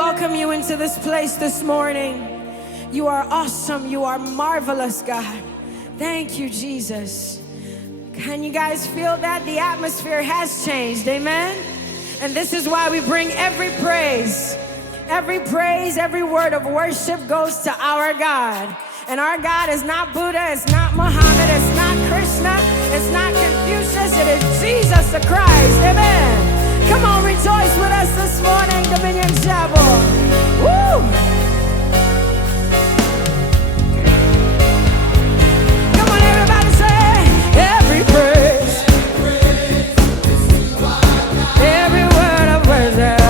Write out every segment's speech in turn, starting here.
welcome you into this place this morning. You are awesome. You are marvelous, God. Thank you, Jesus. Can you guys feel that? The atmosphere has changed, amen? And this is why we bring every praise, every word of worship goes to our God. And our God is not Buddha, it's not Muhammad, it's not Krishna, it's not Confucius, it is Jesus the Christ, amen? Come on, rejoice with us this morning, Dominion Chapel. Woo! Come on, everybody say, every praise, every word of worship.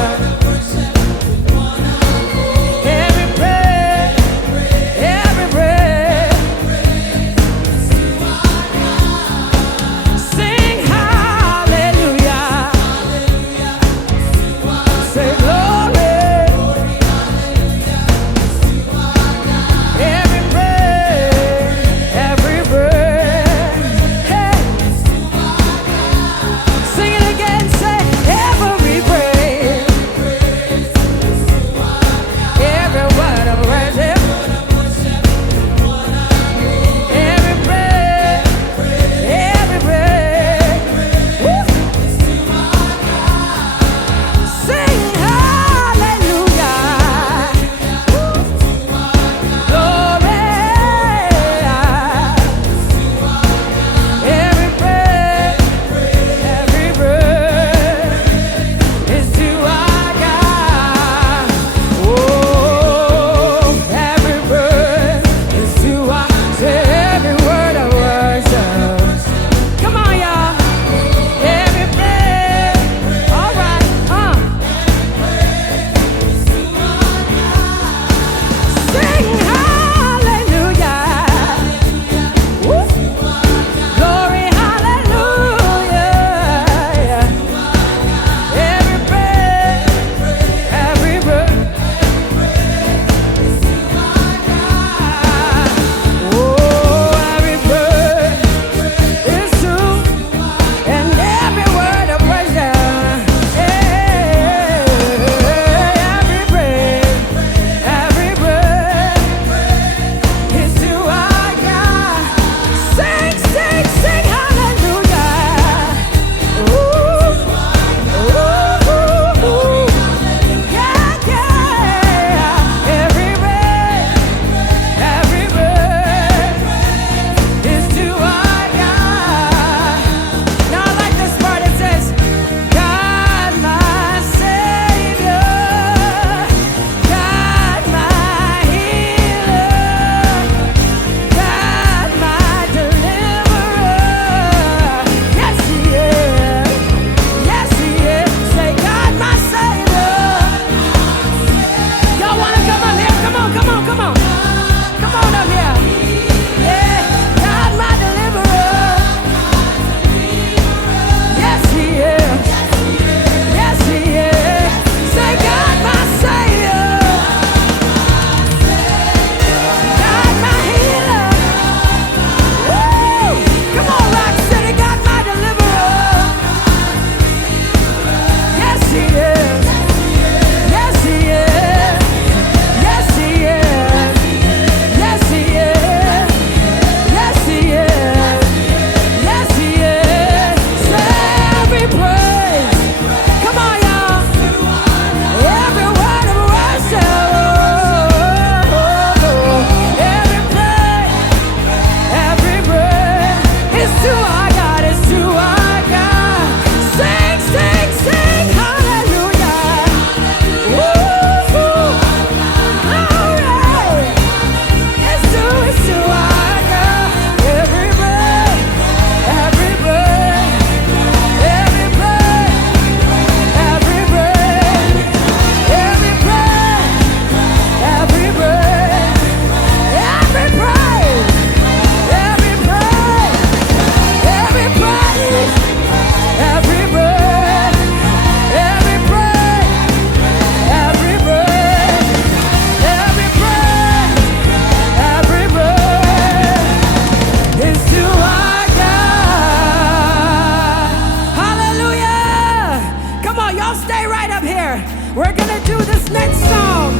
We're gonna do this next song.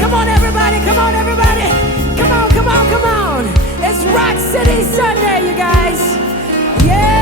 Come on, everybody, come on, everybody. Come on, come on, come on. It's Rock City Sunday, you guys. Yeah.